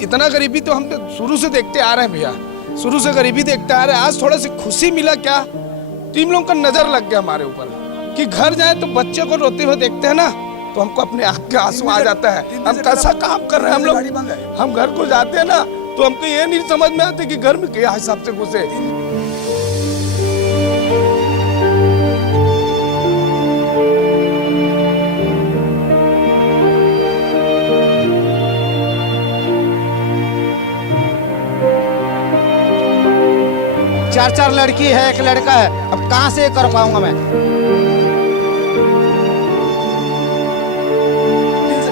इतना गरीबी तो हम तो शुरू से देखते आ रहे हैं भैया, शुरू से गरीबी देखते आ रहे हैं। आज थोड़ा सी खुशी मिला क्या, टीम लोगों का नजर लग गया हमारे ऊपर कि घर जाए तो बच्चे को रोते हुए देखते हैं ना, तो हमको अपने आँख के आंसू आ जाता है। हम कैसा काम कर रहे हैं हम लोग। हम घर को जाते हैं ना तो हमको ये नहीं समझ में आते कि घर में क्या हिसाब से घुसे। चार लड़की है, एक लड़का है, अब कहाँ से कर पाऊंगा मैं।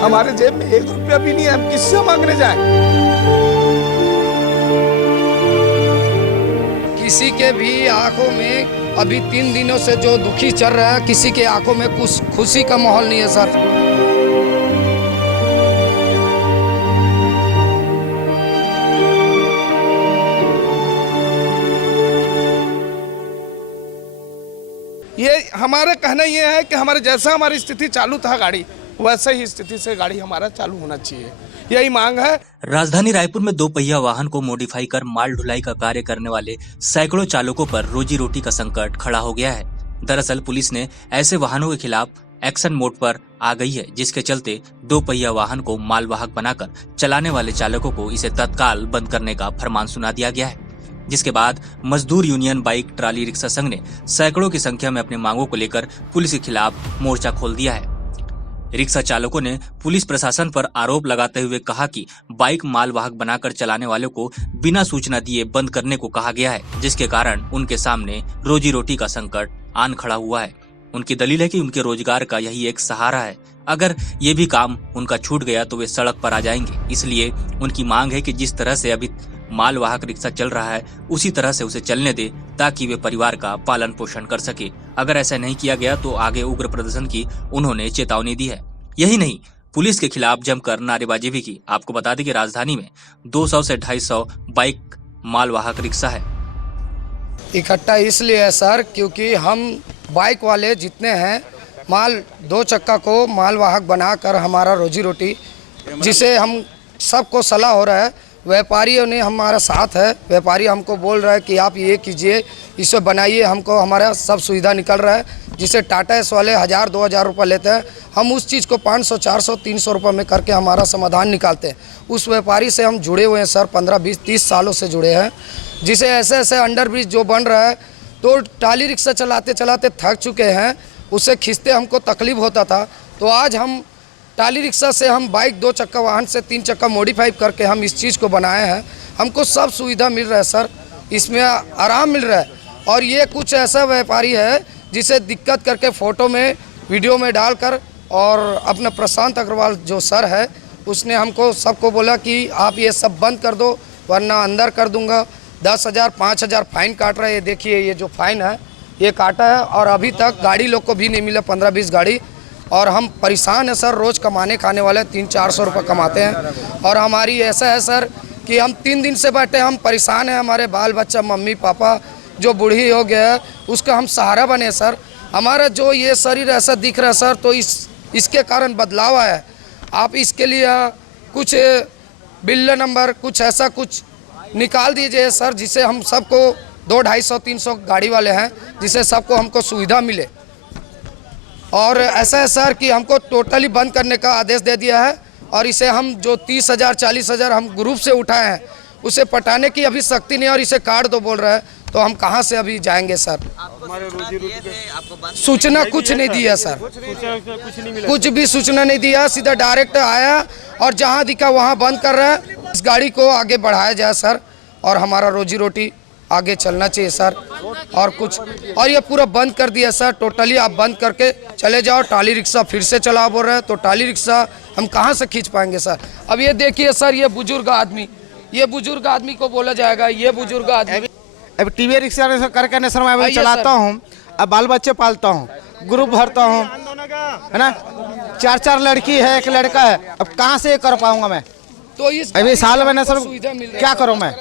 हमारे जेब में 1 रुपया भी नहीं है, हम किससे मांगने जाएं? किसी के भी आंखों में अभी 3 दिनों से जो दुखी चल रहा है, किसी के आंखों में कुछ खुशी का माहौल नहीं है सर। ये हमारा कहना ये है कि हमारे जैसा हमारी स्थिति चालू था गाड़ी, वैसे ही स्थिति से गाड़ी हमारा चालू होना चाहिए, यही मांग है। राजधानी रायपुर में 2 पहिया वाहन को मॉडिफाई कर माल ढुलाई का कार्य करने वाले सैकड़ों चालकों पर रोजी रोटी का संकट खड़ा हो गया है। दरअसल पुलिस ने ऐसे वाहनों के खिलाफ एक्शन मोड पर आ गई है, जिसके चलते 2 पहिया वाहन को मालवाहक बनाकर चलाने वाले चालकों को इसे तत्काल बंद करने का फरमान सुना दिया गया है। जिसके बाद मजदूर यूनियन बाइक ट्राली रिक्शा संघ ने सैकड़ों की संख्या में अपनी मांगों को लेकर पुलिस के खिलाफ मोर्चा खोल दिया है। रिक्शा चालकों ने पुलिस प्रशासन पर आरोप लगाते हुए कहा कि बाइक मालवाहक बनाकर चलाने वालों को बिना सूचना दिए बंद करने को कहा गया है, जिसके कारण उनके सामने रोजी रोटी का संकट आन खड़ा हुआ है। उनकी दलील है कि उनके रोजगार का यही एक सहारा है, अगर ये भी काम उनका छूट गया तो वे सड़क पर आ जाएंगे। इसलिए उनकी मांग है कि जिस तरह से अभी मालवाहक रिक्शा चल रहा है उसी तरह से उसे चलने दे, ताकि वे परिवार का पालन पोषण कर सके। अगर ऐसा नहीं किया गया तो आगे उग्र प्रदर्शन की उन्होंने चेतावनी दी है। यही नहीं, पुलिस के खिलाफ जमकर नारेबाजी भी की। आपको बता दें कि राजधानी में 200 से 250 बाइक मालवाहक रिक्शा है। इकट्ठा इसलिए है सर क्योंकि हम बाइक वाले जितने हैं, माल 2 चक्का को मालवाहक बनाकर हमारा रोजी रोटी, जिसे हम सबको सलाह हो रहा है, व्यापारियों ने हमारा साथ है। व्यापारी हमको बोल रहा है कि आप ये कीजिए, इसे बनाइए, हमको हमारा सब सुविधा निकल रहा है। जिसे टाटा एस वाले 1000-2000 रुपये लेते हैं, हम उस चीज़ को 500, 400, 300 रुपये में करके हमारा समाधान निकालते हैं। उस व्यापारी से हम जुड़े हुए हैं सर, 15, 20, 30 सालों से जुड़े हैं। जिसे ऐसे ऐसे अंडर ब्रिज जो बन रहा है, तो टाली रिक्शा चलाते चलाते थक चुके हैं, उसे खींचते हमको तकलीफ होता था। तो आज हम टाली रिक्शा से हम बाइक 2 चक्का वाहन से 3 चक्का मॉडिफाई करके हम इस चीज़ को बनाए हैं। हमको सब सुविधा मिल रहा है सर, इसमें आराम मिल रहा है। और ये कुछ ऐसा व्यापारी है जिसे दिक्कत करके फ़ोटो में, वीडियो में डालकर, और अपना प्रशांत अग्रवाल जो सर है, उसने हमको सबको बोला कि आप ये सब बंद कर दो वरना अंदर कर दूंगा। 10,000, 5,000 फाइन काट रहा है। ये देखिए, ये जो फाइन है ये काटा है, और अभी तक गाड़ी लोग को भी नहीं मिला, 15-20 गाड़ी। और हम परेशान हैं सर, रोज़ कमाने खाने वाले 300-400 रुपये कमाते हैं। और हमारी ऐसा है सर कि हम 3 दिन से बैठे, हम परेशान हैं। हमारे बाल बच्चा, मम्मी पापा जो बूढ़ी हो गया है, उसका हम सहारा बने सर। हमारा जो ये शरीर ऐसा दिख रहा है सर, तो इसके कारण बदलाव आया है। आप इसके लिए कुछ बिल नंबर, कुछ ऐसा कुछ निकाल दीजिए सर, जिससे हम सबको 200, 250, 300 गाड़ी वाले हैं, जिससे सबको हमको सुविधा मिले। और ऐसा है सर कि हमको टोटली बंद करने का आदेश दे दिया है। और इसे हम जो 30,000, 40,000 हम ग्रुप से उठाए हैं, उसे पटाने की अभी शक्ति नहीं, और इसे काट दो बोल रहा है, तो हम कहाँ से अभी जाएंगे सर। सूचना कुछ नहीं दिया सर, कुछ भी सूचना नहीं दिया, सीधा डायरेक्ट आया और जहाँ दिखा वहाँ बंद कर रहा है। इस गाड़ी को आगे बढ़ाया जाए सर, और हमारा रोजी रोटी आगे चलना चाहिए सर। और कुछ, और ये पूरा बंद कर दिया सर, टोटली आप बंद करके चले जाओ। टाली रिक्शा फिर से चला बोल रहे हैं, तो टाली रिक्शा हम कहाँ से खींच पाएंगे सर। अब ये देखिए सर, ये बुजुर्ग आदमी को बोला जाएगा, ये बुजुर्ग आदमी। अब टीवी रिक्शा करके न सर मैं चलाता हूँ, अब बाल बच्चे पालता हूँ, ग्रुप भरता हूँ, है ना। 4 लड़की है, एक लड़का है, अब कहाँ से कर पाऊंगा मैं। तो इस अभी साल में न सर क्या करूँ मैं,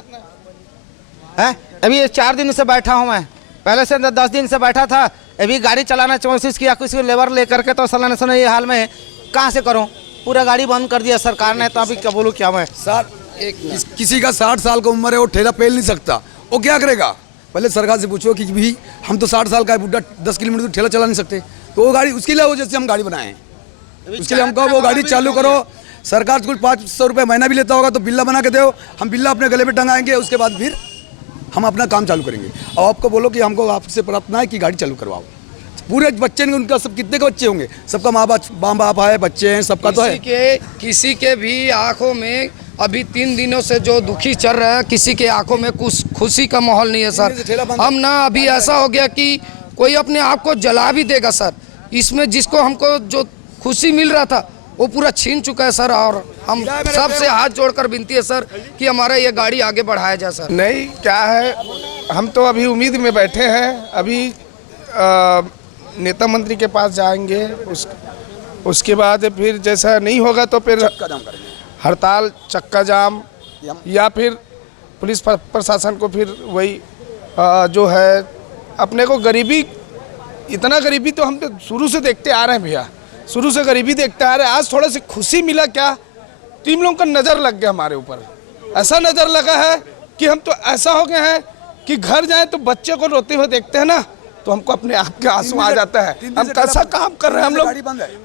है। अभी 4 दिन से बैठा हूँ मैं, पहले से 10 दिन से बैठा था। अभी गाड़ी चलाना कोशिश किया, किसी लेबर लेकर के, तो सलाह ये हाल में कहाँ से करूँ। पूरा गाड़ी बंद कर दिया सरकार ने, तो अभी क्या बोलूँ क्या मैं सर। किसी का 60 साल का उम्र है, वो ठेला पेल नहीं सकता, वो क्या करेगा? पहले सरकार से पूछो कि भी हम तो 60 साल का है बुढ़ा, 10 किलोमीटर ठेला चला नहीं सकते, तो वो गाड़ी उसके लिए वजह से हम गाड़ी बनाए हैं। उसके लिए हमको वो गाड़ी चालू करो। सरकार कुछ 500 रुपये महीना भी लेता होगा तो बिल्ला बना के दो, हम बिल्ला अपने गले पे टंगाएंगे, उसके बाद फिर हम अपना काम चालू करेंगे। और आपको बोलो कि हमको आपसे प्रार्थना है कि गाड़ी चालू करवाओ। पूरे बच्चे हैं उनका, सब कितने के बच्चे होंगे? सबका माँ बाप है, बच्चे हैं, सबका तो है। किसी के भी आंखों में अभी 3 दिनों से जो दुखी चल रहा है, किसी के आंखों में कुछ खुशी का माहौल नहीं है सर। हम ना अभी ऐसा हो गया कि कोई अपने आप को जला भी देगा सर। इसमें जिसको हमको जो खुशी मिल रहा था वो पूरा छीन चुका है सर। और हम सबसे हाथ जोड़कर विनती है सर कि हमारा ये गाड़ी आगे बढ़ाया जाए सर। नहीं, क्या है, हम तो अभी उम्मीद में बैठे हैं। अभी नेता मंत्री के पास जाएंगे, उसके बाद फिर जैसा नहीं होगा तो फिर हड़ताल, चक्का जाम, या फिर पुलिस प्रशासन को फिर वही जो है, अपने को गरीबी, इतना गरीबी तो हम तो शुरू से देखते आ रहे हैं भैया, शुरू से गरीबी देखते आ रहे हैं। आज थोड़ा सी खुशी मिला क्या, तो इन लोगों का नज़र लग गया हमारे ऊपर। ऐसा नज़र लगा है कि हम तो ऐसा हो गए हैं कि घर जाए तो बच्चे को रोते हुए देखते हैं ना, तो हमको अपने आप के आंसू आ जाता है। हम कैसा काम कर रहे हैं हम लोग।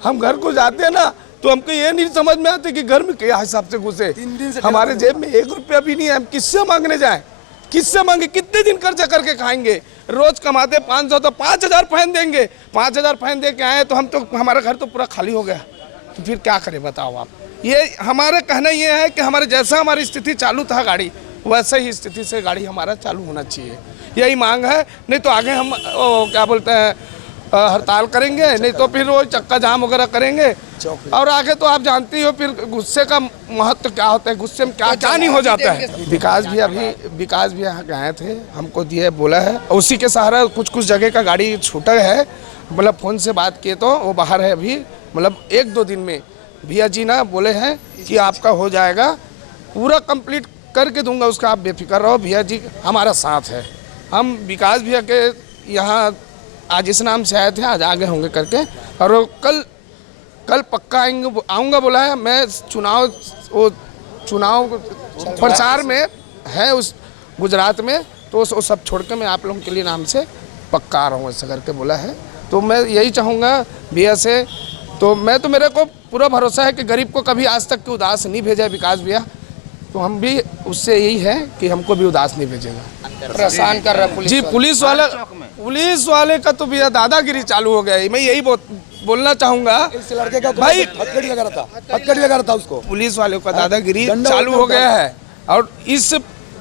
हम घर को जाते हैं ना तो हमको ये नहीं समझ में आते कि घर में क्या हिसाब से घुसे। हमारे जेब में 1 रुपया भी नहीं है, हम किससे मांगने जाएं? किससे मांगे? कितने दिन कर्जा करके खाएंगे? रोज कमाते 500 तो 5000 फाइन देंगे, 5000 फाइन दे के आए तो हम तो, हमारा घर तो पूरा खाली हो गया, तो फिर क्या करें बताओ आप। ये हमारा कहना ये है कि हमारे जैसा हमारी स्थिति चालू था गाड़ी, वैसे ही स्थिति से गाड़ी हमारा चालू होना चाहिए, यही मांग है। नहीं तो आगे हम क्या बोलते हैं, हड़ताल करेंगे, नहीं तो फिर वो चक्का जाम वगैरह करेंगे। और आगे तो आप जानती हो फिर गुस्से का महत्व क्या होता है, गुस्से में क्या क्या नहीं हो जाता है। विकास भी यहाँ गए थे, हमको दिए बोला है, उसी के सहारा कुछ जगह का गाड़ी छूटा है। मतलब फ़ोन से बात किए तो वो बाहर है अभी, मतलब 1-2 दिन में भैया जी ना बोले हैं कि आपका हो जाएगा, पूरा कंप्लीट करके दूंगा उसका, आप बेफिक्र रहो। भैया जी हमारा साथ है। हम विकास भैया के यहाँ आज इस नाम से आए थे, आज आगे होंगे करके, और वो कल पक्का आऊँगा बोला है। मैं चुनाव प्रचार में है उस गुजरात में, तो वो सब छोड़ के मैं आप लोगों के लिए नाम से पक्का आ रहा हूँ ऐसा करके बोला है। तो मैं यही चाहूँगा भैया से, तो मेरे को पूरा भरोसा है कि गरीब को कभी आज तक की उदास नहीं भेजा है विकास भैया, तो हम भी उससे यही है कि हमको भी उदास नहीं भेजेगा। परेशान कर रहा है जी, पुलिस वाले का तो भैया दादागिरी चालू हो गया है। मैं यही बोलना चाहूँगा भाई, हथकड़ी लगा रहा था उसको, पुलिस वालों का दादागिरी चालू हो गया है, और इस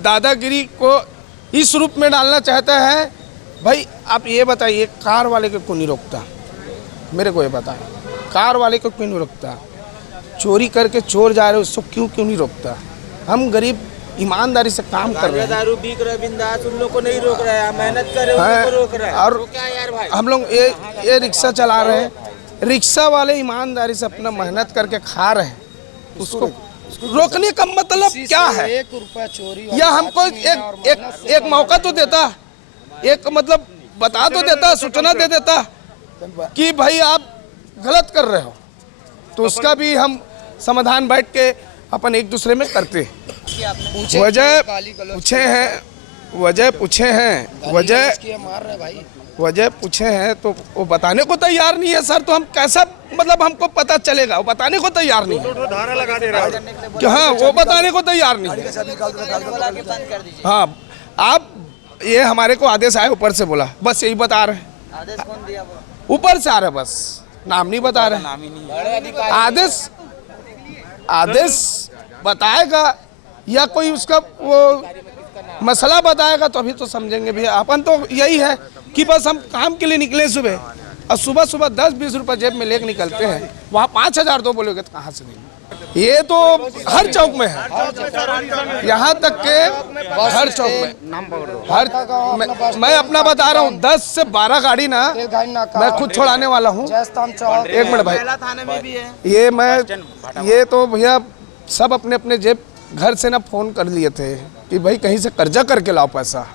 दादागिरी को इस रूप में डालना चाहता है। भाई आप ये बताइए, कार वाले को क्यों नहीं रोकता? मेरे को ये बताएं, कार वाले को क्यों नहीं रोकता? चोरी करके चोर जा रहे उसको क्यों नहीं रोकता? हम गरीब ईमानदारी से काम कर रहे हैं, दारू बिक रहा है बिंदास, उन लोग को नहीं रोक रहा है, मेहनत कर रहे हैं उनको रोक रहा है। और तो क्या यार भाई, हम लोग ये रिक्शा चला रहे हैं, रिक्शा वाले ईमानदारी से अपना मेहनत करके खा रहे हैं, उसको रोकने का मतलब क्या है? 1 रुपया चोरी या हमको एक मौका तो देता, एक मतलब बता तो देता, सूचना दे देता कि भाई आप गलत कर रहे हो, तो उसका भी हम समाधान बैठ के अपन एक दूसरे में करते। वजह पूछे हैं तो वो बताने को तैयार नहीं है सर। तो हम कैसा, मतलब हमको पता चलेगा? वो बताने को तैयार नहीं है कि हाँ, वो बताने को तैयार नहीं है। हाँ, आप ये हमारे को आदेश आए ऊपर से, बोला बस यही बता रहे हैं। आदेश कौन दिया? ऊपर से आ रहे, बस नाम नहीं बता रहे। आदेश बताएगा या कोई उसका वो मसला बताएगा तो अभी तो समझेंगे भैया। अपन तो यही है कि बस हम काम के लिए निकले सुबह, और सुबह 10-20 रुपये जेब में लेकर निकलते हैं, वहाँ 5000 दो बोलोगे तो कहाँ से देंगे? ये तो हर चौक में है, यहाँ तक के हर चौक में। मैं अपना बता रहा हूँ, 10 से 12 गाड़ी ना मैं खुद छोड़ाने वाला हूँ। 1 मिनट भाई, ये तो भैया सब अपने अपने जेब घर से ना फ़ोन कर लिए थे कि भाई कहीं से कर्जा करके लाओ पैसा।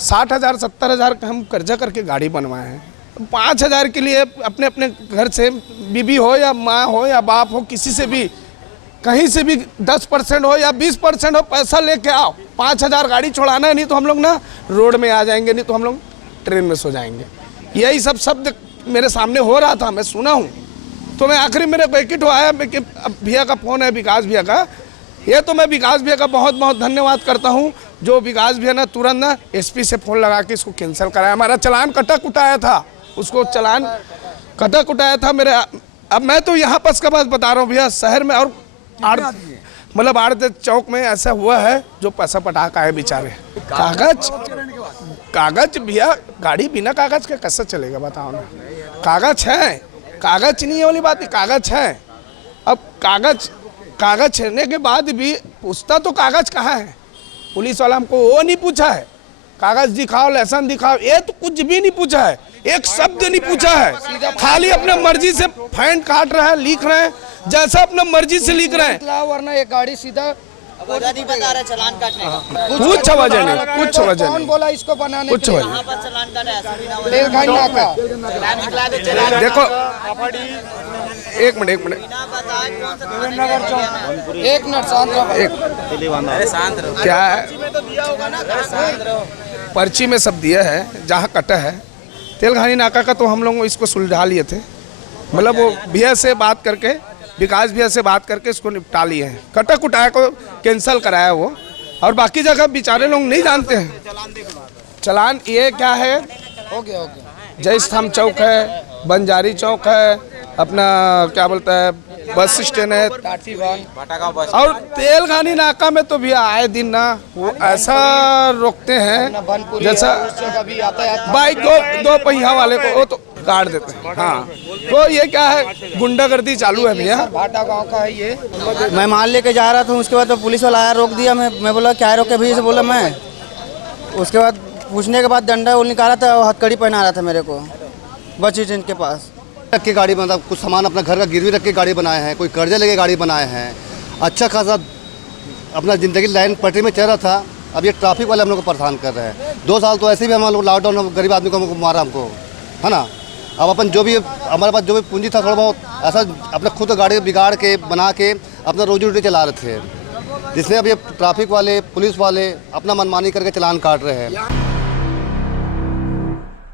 60,000 70,000 का हम कर्जा करके गाड़ी बनवाए हैं। 5,000 के लिए अपने अपने घर से बीबी हो या माँ हो या बाप हो, किसी से भी कहीं से भी 10% हो या 20% हो, पैसा लेके आओ। 5,000 गाड़ी छोड़ाना है, नहीं तो हम लोग ना रोड में आ जाएंगे, नहीं तो हम लोग ट्रेन में सो जाएंगे। यही सब शब्द मेरे सामने हो रहा था, मैं सुना हूँ। तो मैं आखिरी मेरे को एक ही आया कि भैया का फ़ोन है, विकास भैया का। ये तो मैं विकास भैया का बहुत बहुत धन्यवाद करता हूँ, जो विकास भैया ना तुरंत ना एसपी से फ़ोन लगा के इसको कैंसिल कराया। हमारा चलान कटा कुटाया था, उसको चलान कटा कुटाया था मेरे। अब मैं तो यहाँ पस का बात बता रहा हूँ भैया, शहर में और मतलब आड़ते चौक में ऐसा हुआ है जो पैसा पटाखा है बेचारे। कागज भैया, गाड़ी बिना कागज के कैसे चलेगा बताओ ना। कागज है, कागज नहीं है वाली बात, कागज है। अब कागज छेड़ने के बाद भी पूछता तो कागज कहाँ है। पुलिस वाला हमको वो नहीं पूछा है, कागज दिखाओ, लाइसेंस दिखाओ, ये तो कुछ भी नहीं पूछा है, एक शब्द नहीं पूछा है। खाली अपने मर्जी से फाइन काट रहे हैं, लिख रहे हैं, जैसा अपना मर्जी से लिख रहे हैं। वरना ये गाड़ी सीधा वजह नहीं बता रहा चलान काटने का। कुछ वजह नहीं, कुछ वजह कौन नहीं, बोला इसको बनाने कुछ के लिए? वजह। पर चलान काटा ऐसा भी ना हो। रेलगाड़ी नाका। चलान निकला दे, चलान देखो एक मिनट बिना बताए कौन सा थाने में गया? एक मिनट शांत रहो। अरे शांत रहो। क्या है, शांत रहो। पर्ची में सब दिया है, जहाँ कटा है। तेलघानी नाका का तो हम लोग इसको सुलझा लिए थे, मतलब वो भैया से बात करके, विकास भैया से बात करके इसको निपटा लिए हैं। कटा कुटाया को कैंसिल कराया वो, और बाकी जगह बेचारे लोग नहीं जानते हैं। चलान ये क्या है, हो गया जय स्थान चौक है, बंजारी चौक है, अपना क्या बोलता है बस स्टैंड है, और तेलघानी नाका में तो भैया आए दिन ना वो ऐसा रोकते हैं जैसा बाइक दो पहिया वाले को वो तो काट देते हैं। हाँ, तो ये क्या है, गुंडागर्दी चालू है भैया। भाटा गांव का है ये। मैं माल लेके जा रहा था, उसके बाद तो पुलिस वाला आया, रोक दिया। मैं बोला क्या रोके भैया से, बोला मैं। उसके बाद पूछने के बाद डंडा वो निकाला था, और हथकड़ी पहना रहा था मेरे को बस स्टैंड के पास। रख के गाड़ी मतलब कुछ सामान अपना घर का गिरवी रख के गाड़ी बनाए हैं, कोई कर्जे लेके गाड़ी बनाए हैं। अच्छा खासा अपना ज़िंदगी लाइन पटरी में चल रहा था। अब ये ट्रैफिक वाले हम लोग को परेशान कर रहे हैं। 2 साल तो ऐसे भी हम लोग लॉकडाउन में गरीब आदमी को हमको मारा, हमको है ना। अब अपन जो भी हमारे पास जो भी पूंजी था थोड़ा बहुत ऐसा अपने खुद गाड़ी बिगाड़ के बना के अपना रोजी रोटी चला रहे थे, जिसने अब ये ट्रैफिक वाले पुलिस वाले अपना मनमानी करके चलान काट रहे हैं।